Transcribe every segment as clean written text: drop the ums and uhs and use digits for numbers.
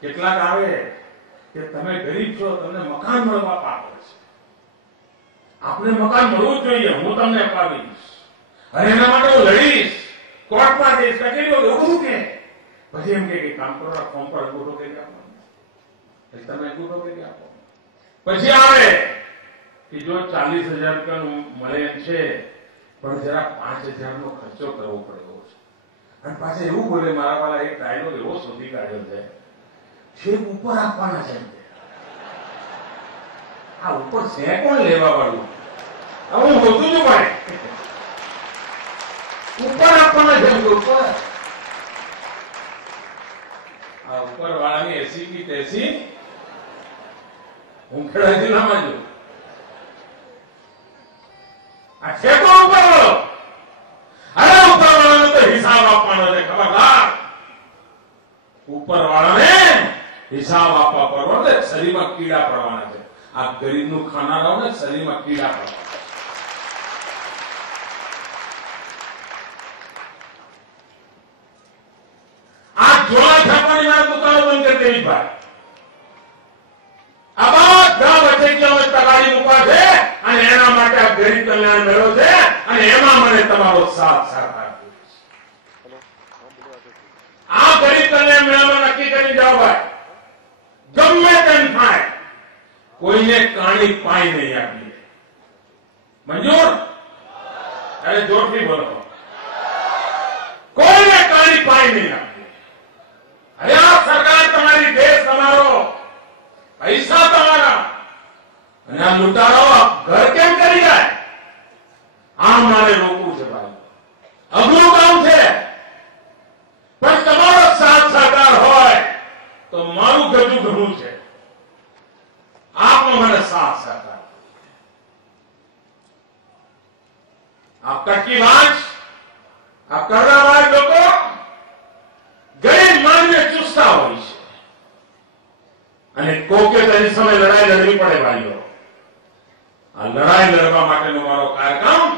કેટલાક આવે કે તમે ગરીબ છો, તમને મકાન મળવા પાત્ર છે, આપને મકાન મળવું જ જોઈએ, હું તમને અપાવીશ અને એના માટે હું લડીશ, કોર્ટમાં જઈશ, કચેરીઓ, એવું બધું કે પછી એમ કે કામ કરો, ફોર્મ પર અંગૂઠો કરી આપો, તમે અંગૂઠો કરી આપો. પછી આવે કે જો 40,000 રૂપિયાનું મળે એમ છે, પણ જરા 5,000 નો ખર્ચો કરવો પડ્યો છે. અને પાછા એવું બોલે, મારા વાળા એક ડાયલોગ એવો શોધી કાઢ્યો છે, છેક ઉપર આપવાના છે. આ ઉપર છે કોણ લેવા વાળું? હવે હું હોતું છું ભાઈ, ઉપર આપવાના છે. ઉપર આ ઉપર વાળાની 80 की 83 હું ખેડા જિલ્લામાં છું. આ છે તો ઉપર વાળો, અરે ઉપર વાળાનો તો હિસાબ આપવાનો છે, ખબરદાર. ઉપર વાળાને હિસાબ આપવા પડવાનો છે, શરીરમાં કીડા પડવાના છે. આ ગરીબનું ખાનારાઓને શરીરમાં કીડા પડવાના. આ જોડા છાપવાની મારા દુકાનો બંધ કરી દેવી ભાઈ. આ બધા વચેટીઓને તગાડી મૂકવા છે અને એના માટે આ ગરીબ કલ્યાણ મેળો છે અને એમાં મને તમારો સાથ સહકાર જોઈએ. આ ગરીબ કલ્યાણ મેળામાં નક્કી કરી જાઓ ભાઈ, ગમે તેમ થાય, કોઈને કાણી પાઈ નહીં આપીએ. મંજૂર? અરે જોરથી બોલો. કોઈને કાણી પાઈ નહીં આપીએ. અરે આ સરકાર તમારી, દેશ તમારો, પૈસા તમારા, અને આ લૂંટારો ઘર કેમ કરી જાય? આ મારે રોકવું છે ભાઈ, અઘરું કામ છે. પણ તમારો સાથ સહકાર હોય તો મારું ગજું ઘણું છે. આપનો મને સાથ સહકાર. આપ કટકી વાંચ, આપ કરનાર લોકો ગરીબ માનને ચૂસતા હોય છે અને કોકે તેની સામે લડાઈ લડવી પડે ભાઈઓ. આ લડાઈ લડવા માટેનો મારો કાર્યક્રમ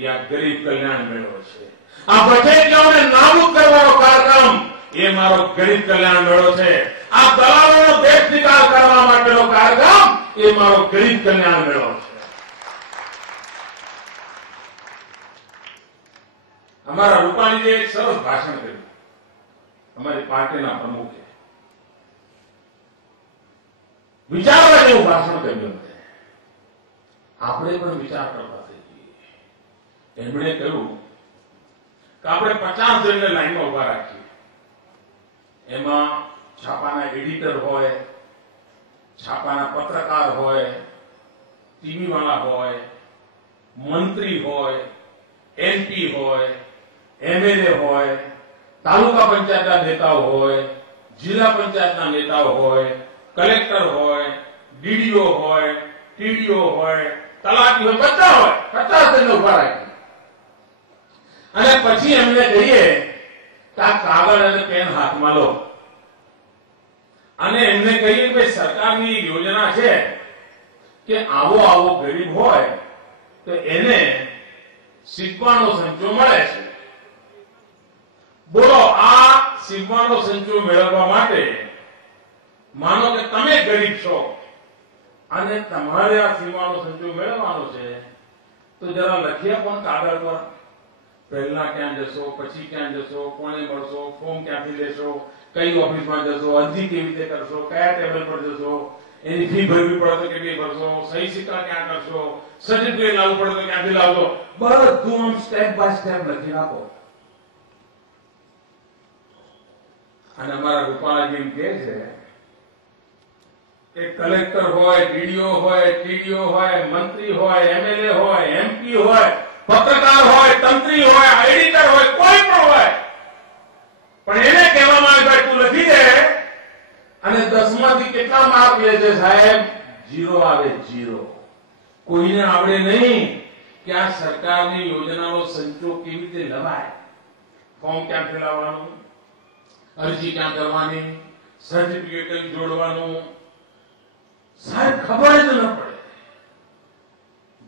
એ આ ગરીબ કલ્યાણ મેળો છે. આ વચેટીઓને નાબૂદ કરવાનો કાર્યક્રમ એ મારો ગરીબ કલ્યાણ મેળો છે. આ દલાલોનો દેશ નિકાલ કરવા માટેનો કાર્યક્રમ એ મારો ગરીબ કલ્યાણ મેળો છે. અમારા રૂપાણીએ એક સરસ ભાષણ કર્યું, અમારી પાર્ટીના પ્રમુખે વિચારવા જેવું ભાષણ કર્યું. આપણે પણ વિચાર કરવા થઈ જઈએ. એમણે કહ્યું કે આપણે 50 જણને લાઈનમાં ઉભા રાખીએ. એમાં છાપાના એડિટર હોય, છાપાના પત્રકાર હોય, ટીવી વાળા હોય, મંત્રી હોય, એમપી હોય, એમએલએ હોય, તાલુકા પંચાયતના નેતાઓ હોય, જિલ્લા પંચાયતના નેતાઓ હોય, કલેક્ટર હોય, ડીડીઓ હોય, ટીડીઓ હોય, તલાટી હોય, બધા હોય. 50 જણને ઉભા રાખી અને પછી એમને કહીએ કે આ કાગળ અને પેન હાથમાં લો અને એમને કહીએ કે સરકારની યોજના છે કે આવો આવો ગરીબ હોય તો એને સીવવાનો સંચો મળે છે. બોલો, આ સીવવાનો સંચો મેળવવા માટે માનો કે તમે ગરીબ છો અને તમારે આ સીવવાનો સંચો મેળવવાનો છે તો જરા લખીએ પણ કાગળ પર. પહેલા ક્યાં જશો, પછી ક્યાં જશો, કોને મળશો, ફોર્મ ક્યાંથી લેશો, કઈ ઓફિસમાં જશો, અરજી કેવી રીતે કરશો, કયા ટેબલ પર જશો, એની ફી ભરવી પડે તો કેટલી ભરશો, સહી સિક્કા ક્યાં કરશો, સર્ટિફિકેટ લાવવું પડે તો ક્યાંથી લાવશો, બધું આમ સ્ટેપ બાય સ્ટેપ લખી આપો. અને અમારા રૂપાલાજી કહે છે કે કલેક્ટર હોય, ડીડીઓ હોય, ટીડીઓ હોય, મંત્રી હોય, એમએલએ હોય, એમપી હોય, પત્રકાર હોય, તંત્રી હોય, એડિટર હોય, કોઈ પણ હોય, પણ એને કહેવામાં આવે ભાઈ તું લખી દે અને 10 માંથી કેટલા માર્ક લે છે સાહેબ? 0 આવે, 0. કોઈને આવડે નહીં કે આ સરકારની યોજનાનો સંચો કેવી રીતે લવાય, ફોર્મ ક્યાંથી લાવવાનું, અરજી ક્યાં કરવાની, સર્ટિફિકેટ કઈ જોડવાનું, સાહેબ ખબર જ ન પડે.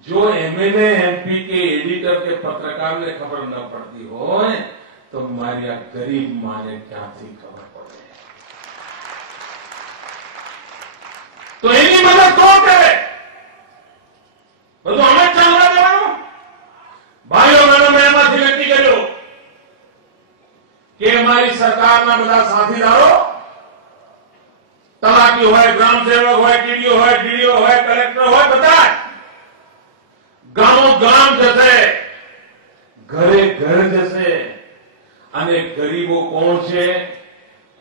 જો એમએલએ, એમપી કે એડિટર કે પત્રકારને ખબર ન પડતી હોય તો મારી આ ગરીબ માને ક્યાંથી ખબર પડે? તો એની મદદ કોણ કરે? બધું અમે જ ચાલવા દેવાનું? ભાઈઓ બહેનો, મેં એમાંથી નક્કી કર્યું કે અમારી સરકારના બધા સાથીદારો, તલાટી હોય, ગ્રામ સેવક હોય, ટીડીઓ હોય, ડીડીઓ હોય, કલેક્ટર હોય, બધા ગામો ગામ જશે, ઘરે ઘર જશે અને ગરીબો કોણ છે,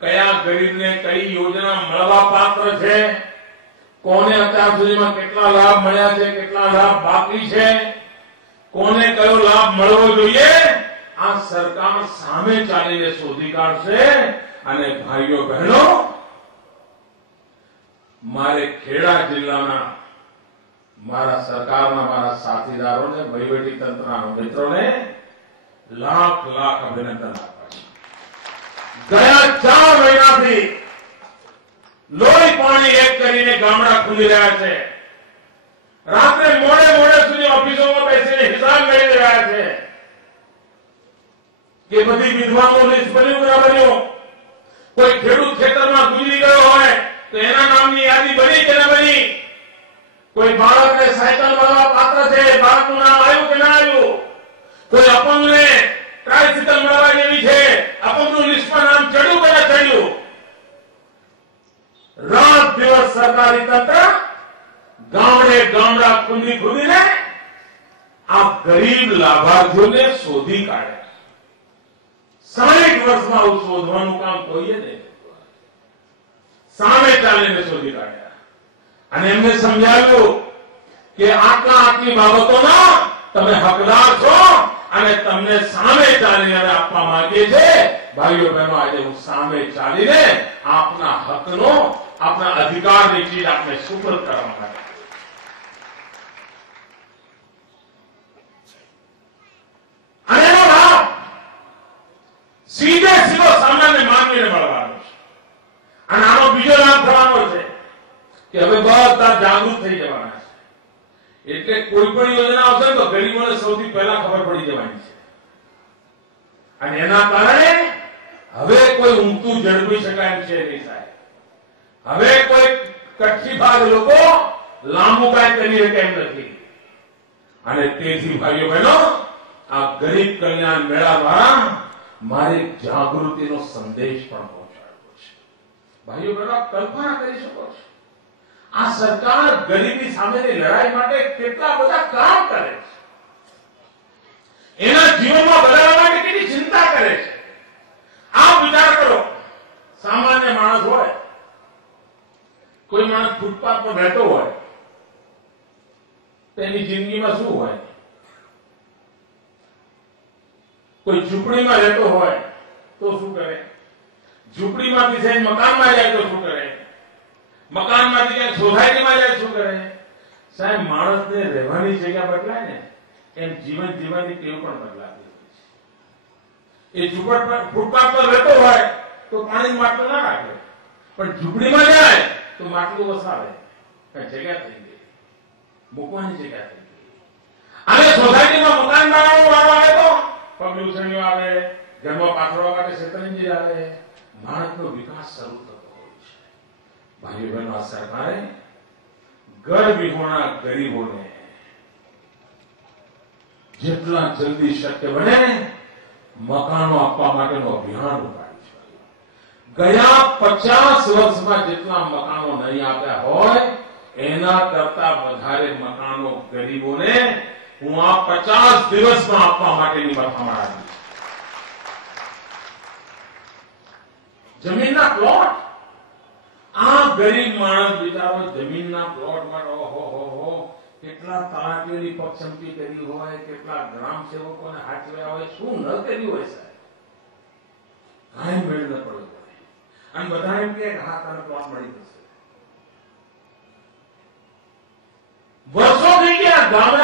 કયા ગરીબને કઈ યોજના મળવા પાત્ર છે, કોને અત્યાર સુધીમાં કેટલા લાભ મળ્યા છે, કેટલા લાભ બાકી છે, કોને કયો લાભ મળવો જોઈએ, આ સરકાર સામે ચાલીને શોધી કાઢશે. અને ભાઈઓ બહેનો, મારે ખેડા જિલ્લાના મારા સરકારના મારા સાથીદારોને, વહીવટી તંત્રના મિત્રોને લાખ લાખ અભિનંદન આપવા છે. ગયા 4 મહિનાથી લોહી પાણી એક કરીને ગામડા ખુલી રહ્યા છે. રાત્રે મોડે મોડે સુધી ઓફિસોમાં બેસીને હિસાબ મેળવી રહ્યા છે કે બધી વિધવાનો લિસ્ટ બન્યું કે બન્યું, કોઈ ખેડૂત ખેતરમાં ગુજરી ગયો હોય તો એના નામની યાદી બની કે ન બની, કોઈ બાળકને સાયકલ મળવા પાત્ર છે, બાળકનું નામ આવ્યું કે ના આવ્યું, કોઈ અપંગને ટ્રાયસિકલ મળવા જેવી છે, અપંગનું લિસ્ટમાં નામ ચડ્યું કે ના ચડ્યું. રાત દિવસ સરકારી તંત્ર ગામડે ગામડા ખુંદી ખુંદીને આ ગરીબ લાભાર્થીઓને શોધી કાઢે. 60 વર્ષમાં આવું શોધવાનું કામ કોઈએ નહીં, સામે ચાલીને શોધી કાઢ્યા. અને એમને સમજાવ્યું કે આટલી બાબતોના તમે હકદાર છો અને તમને સામે ચાલીને અમે આપવા માંગીએ છીએ. ભાઈઓ બહેનો, આજે હું સામે ચાલીને આપના હકનો, આપના અધિકારની ચીજ આપને સુપરત કરવા માંગે. અને એનો લાભ સીધે સીધો સામાન્ય માનવીને મળવાનો છે. અને આનો બીજો લાભ થવાનો છે કે હવે બધા જાગૃત થઈ જવાના છે. એટલે કોઈ પણ યોજના આવશે તો ગરીબોને સૌથી પહેલા ખબર પડી જવાની છે. અને એના કારણે હવે કોઈ ઊંઘતું ઝડપી શકાય એમ છે નહીં સાહેબ. હવે કોઈ કચ્છી ભાગ લોકો લાંબુ કાંઈ કરી શકે એમ નથી. અને તેથી ભાઈઓ બહેનો, આ ગરીબ કલ્યાણ મેળા દ્વારા મારે જાગૃતિનો સંદેશ પણ પહોંચાડવો છે. ભાઈઓ બહેનો, કલ્પના કરી શકો છો આ સરકાર ગરીબી સામેની લડાઈ માટે કેટલા બધા કામ કરે છે, એના જીવનમાં બદલવા માટે કેટલી ચિંતા કરે છે. આપ વિચાર કરો, સામાન્ય માણસ હોય, કોઈ માણસ ફૂટપાથ પર રહેતો હોય, તેની જિંદગીમાં શું હોય? કોઈ ઝૂંપડીમાં રહેતો હોય તો શું કરે? ઝૂંપડીમાંથી જઈને મકાનમાં જાય તો શું કરે? મકાનમાંથી ક્યાંક સોસાયટીમાં જાય શું કરે? સાહેબ, માણસને રહેવાની જગ્યા બદલાય ને એમ જીવન જીવવાની ટેવ પણ બદલાતી હોય છે. એ ફૂટપાથ પર રહેતો હોય તો પાણીનું માટલું ના રાખે, પણ ઝૂંપડીમાં જાય તો માટલું વસાવે. કઈ જગ્યા થઈ ગઈ, મૂકવાની જગ્યા થઈ ગઈ. અને સોસાયટીમાં મકાન બનાવવાનો વારો આવે તો પગલું ઉછળીઓ આવે, ઘરમાં પાથરવા માટે શેતરંજી આવે, માણસનો વિકાસ શરૂ થતો હોય છે. ભાઈઓ બહેનો, આ સરકારે ઘર વિહોણા ગરીબોને જેટલા જલ્દી શક્ય બને મકાનો આપવા માટેનું અભિયાન ઉપાડ્યું છે. ગયા 50 વર્ષમાં જેટલા મકાનો નહીં આપ્યા હોય એના કરતા વધારે મકાનો ગરીબોને હું આ 50 દિવસમાં આપવા માટેની મથામણ આવી. જમીનના પ્લોટ, આ ગરીબ માણસ બિચારો જમીનના પ્લોટ માટે ઓહો કેટલા તલાટીઓની પક્ષમતી કરી હોય, કેટલા ગ્રામ સેવકોને હાચવ્યા હોય, શું ન કર્યું હોય સાહેબ. કાંઈ મેળ ન પડ્યો હોય અને બધા એમ કે હા તને પ્લોટ મળી જશે. વર્ષો થઈ ગયા, ગામડા